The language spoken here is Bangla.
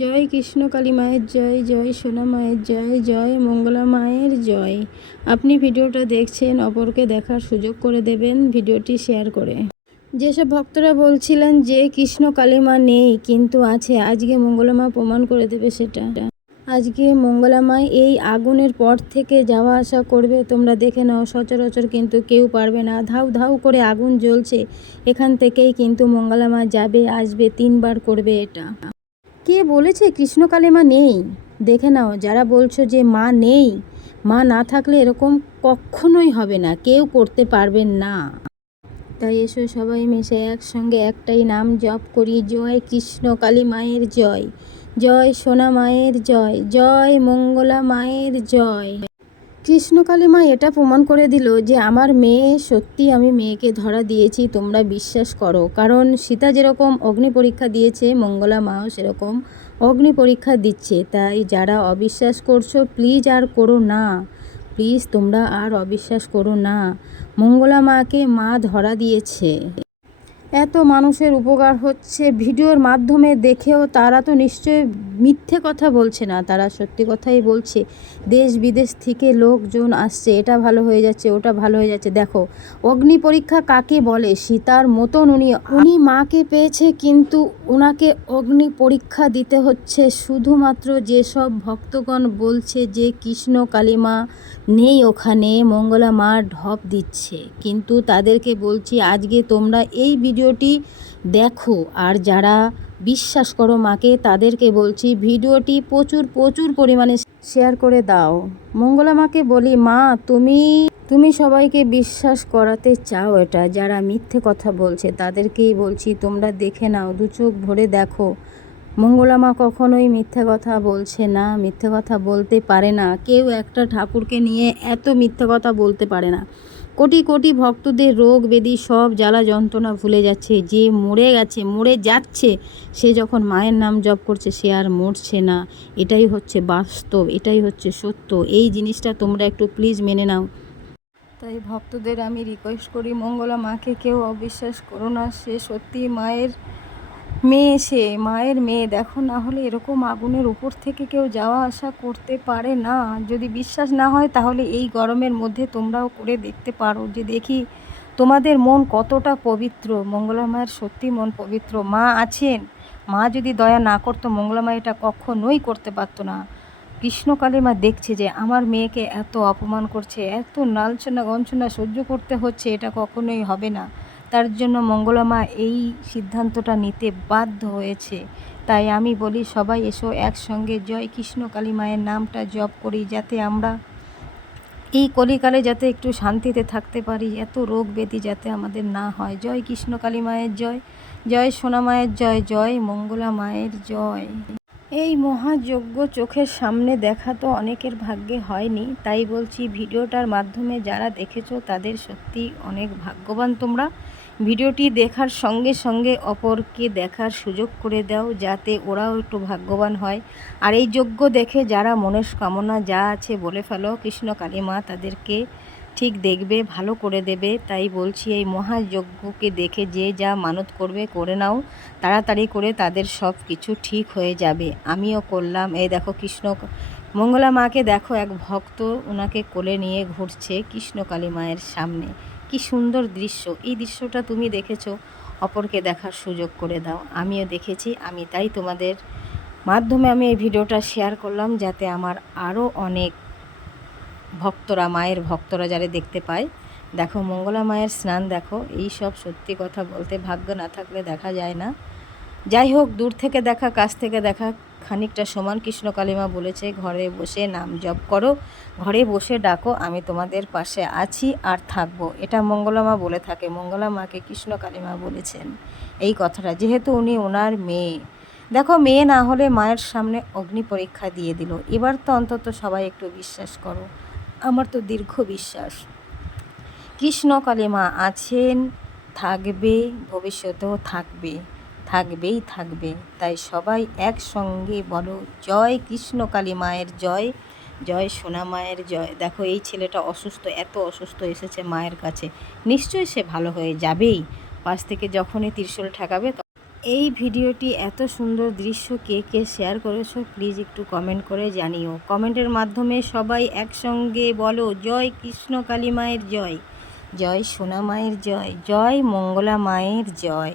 জয় কৃষ্ণ কালী মায়ের জয় জয় সোনা মায়ের জয় জয় মঙ্গলা মায়ের জয়। আপনি ভিডিওটা দেখছেন, অপরকে দেখার সুযোগ করে দেবেন ভিডিওটি শেয়ার করে। যেসব ভক্তরা বলছিলেন যে কৃষ্ণ কালী মা নেই, কিন্তু আছে, আজকে মঙ্গলা মা প্রমাণ করে দেবে সেটা। আজকে মঙ্গলা মা এই আগুনের পর থেকে যাওয়া আসা করবে, তোমরা দেখে নাও, সচরাচর কিন্তু কেউ পারবে না। ধাউ ধাউ করে আগুন জ্বলছে, এখান থেকেই কিন্তু মঙ্গলা মা যাবে, আসবে, তিনবার করবে এটা। কে বলেছে কৃষ্ণকালে মা নেই? দেখে নাও, যারা বলছো যে মা নেই, মা না থাকলে এরকম কখনোই হবে না, কেউ করতে পারবেন না। তাই এসো সবাই মিশে একসঙ্গে একটাই নাম জপ করি, জয় কৃষ্ণ কালী মায়ের জয় জয় সোনা মায়ের জয় জয় মঙ্গলা মায়ের জয়। কৃষ্ণকালী মা এটা প্রমাণ করে দিল যে আমার মেয়ে, সত্যি আমি মেয়েকে ধরা দিয়েছি, তোমরা বিশ্বাস করো। কারণ সীতা যেরকম অগ্নি পরীক্ষা দিয়েছে, মঙ্গলা মাও সেরকম অগ্নি পরীক্ষা দিচ্ছে। তাই যারা অবিশ্বাস করছ প্লিজ আর করো না। প্লিজ তোমরা আর অবিশ্বাস করো না। মঙ্গলা মাকে মা ধরা দিয়েছে। এত মানুষের উপকার হচ্ছে। ভিডিওর মাধ্যমে দেখেও তারা তো নিশ্চয়ই মিথ্যে কথা বলছে না, তারা সত্যি কথাই বলছে। দেশ বিদেশ থেকে লোকজন আসছে, এটা ভালো হয়ে যাচ্ছে, ওটা ভালো হয়ে যাচ্ছে। দেখো, অগ্নি পরীক্ষা কাকে বলে? সীতার মতন উনি উনি মাকে পেয়েছে, কিন্তু ওনাকে অগ্নি পরীক্ষা দিতে হচ্ছে। শুধুমাত্র যেসব ভক্তগণ বলছে যে কৃষ্ণ কালিমা নেই ওখানে, মঙ্গলা মা ঢপ দিচ্ছে। কিন্তু তাদেরকে বলছি, আজকে তোমরা এই ভিডিওটি দেখো। আর যারা বিশ্বাস করো মাকে, তাদেরকে বলছি, ভিডিওটি প্রচুর প্রচুর পরিমাণে শেয়ার করে দাও। মঙ্গলা মাকে বলি, মা, তুমি তুমি সবাইকে বিশ্বাস করাতে চাও এটা। যারা মিথ্যে কথা বলছে, তাদেরকেই বলছি, তোমরা দেখে নাও, দু চোখ ভরে দেখো মঙ্গলা মা কখনোই মিথ্যে কথা বলছে না, মিথ্যে কথা বলতে পারে না। কেউ একটা ঠাকুরকে নিয়ে এত মিথ্যে কথা বলতে পারে না। কোটি কোটি ভক্তদের রোগ বেদি সব জ্বালা যন্ত্রণা ভুলে যাচ্ছে। যে মরে গেছে, মরে যাচ্ছে, সে যখন মায়ের নাম জপ করছে, সে আর মরছে না। এটাই হচ্ছে বাস্তব, এটাই হচ্ছে সত্য। এই জিনিসটা তোমরা একটু প্লিজ মেনে নাও। তাই ভক্তদের আমি রিকোয়েস্ট করি, মঙ্গলা মাকে কেউ অবিশ্বাস করো না, সে সত্যি মায়ের মেয়ে সে, মায়ের মেয়ে। দেখো, না হলে এরকম আগুনের উপর থেকে কেউ যাওয়া আসা করতে পারে না। যদি বিশ্বাস না হয়, তাহলে এই গরমের মধ্যে তোমরাও করে দেখতে পারো যে দেখি তোমাদের মন কতটা পবিত্র। মঙ্গলা মায়ের সত্যি মন পবিত্র। মা আছেন। মা যদি দয়া না করতো, মঙ্গলা মা এটা কখনোই করতে পারতো না। কৃষ্ণকালী মা দেখছে যে আমার মেয়েকে এত অপমান করছে, এত লালচনা গঞ্চনা সহ্য করতে হচ্ছে, এটা কখনোই হবে না। তার জন্য মঙ্গলামা এই সিদ্ধান্তটা নিতে বাধ্য হয়েছে। তাই আমি বলি, সবাই এসো একসঙ্গে। জয় কৃষ্ণ কালী মায়ের নামটা জপ করি যাতে আমরা এই কলিকালে যাতে একটু শান্তিতে থাকতে পারি, এত রোগ ব্যাধি যাতে আমাদের না হয়। জয় কৃষ্ণ কালী মায়ের জয় জয় সোনা মায়ের জয় জয় মঙ্গলা মায়ের জয়। এই মহাযজ্ঞ চোখের সামনে দেখা তো অনেকের ভাগ্যে হয়নি। তাই বলছি, ভিডিওটার মাধ্যমে যারা দেখেছ তাদের সত্যি অনেক ভাগ্যবান তোমরা। ভিডিওটি দেখার সঙ্গে সঙ্গে অপরকে দেখার সুযোগ করে দাও, যাতে ওরাও একটু ভাগ্যবান হয়। আর এই যজ্ঞ দেখে যারা মনস্কামনা যা আছে বলে ফেলো, কৃষ্ণ কালী মা তাদেরকে ঠিক দেখবে, ভালো করে দেবে। তাই বলছি, এই মহাযজ্ঞকে দেখে যে যা মানত করবে, করে নাও। তাড়াতাড়ি করে তাদের সব কিছু ঠিক হয়ে যাবে। আমিও করলাম। এই দেখো কৃষ্ণ মঙ্গলা মাকে দেখো, এক ভক্ত ওনাকে কোলে নিয়ে ঘুরছে কৃষ্ণ কালী মায়ের সামনে। কি সুন্দর দৃশ্য। এই দৃশ্যটা তুমি দেখেছ, অপরকে দেখার সুযোগ করে দাও। আমিও দেখেছি, আমি তাই তোমাদের মাধ্যমে আমি এই ভিডিওটা শেয়ার করলাম যাতে আমার আরও অনেক ভক্তরা, মায়ের ভক্তরা যারা দেখতে পায়, দেখো মঙ্গলা মায়ের স্নান দেখো, এই সব সত্যি কথা বলতে ভাগ্য না থাকলে দেখা যায় না। যাই হোক দূর থেকে দেখা, কাছ থেকে দেখা, খানিকটা সমান কৃষ্ণ কালিমা বলেছে, ঘরে বসে নাম জপ করো, ঘরে বসে ডাকো, আমি তোমাদের পাশে আছি আর থাকব। এটা মঙ্গলামা বলে থাকে। মঙ্গলামাকে কৃষ্ণ কালিমা বলেছেন এই কথাটা, যেহেতু উনি ওনার মেয়ে। দেখো, মেয়ে না হলে মায়ের সামনে অগ্নি পরীক্ষা দিয়ে দিল। এবার তো অন্তত সবাই একটু বিশ্বাস করো, আমার তো দীর্ঘ বিশ্বাস। কৃষ্ণ কালিমা আছেন, থাকবে, ভবিষ্যতেও থাকবে। থাকবেই থাকবে। তাই সবাই একসঙ্গে বলো, জয় কৃষ্ণ কালী মায়ের জয় জয় সোনা মায়ের জয়। দেখো, এই ছেলেটা অসুস্থ, এত অসুস্থ এসেছে মায়ের কাছে। নিশ্চয়ই সে ভালো হয়ে যাবেই। পাশ থেকে যখনই ত্রিশূল ঠেকাবে এই ভিডিওটি এত সুন্দর দৃশ্য কে কে শেয়ার করেছ, প্লিজ একটু কমেন্ট করে জানিও। কমেন্টের মাধ্যমে সবাই একসঙ্গে বলো, জয় কৃষ্ণ কালী মায়ের জয় জয় সোনা মায়ের জয় জয় মঙ্গলা মায়ের জয়।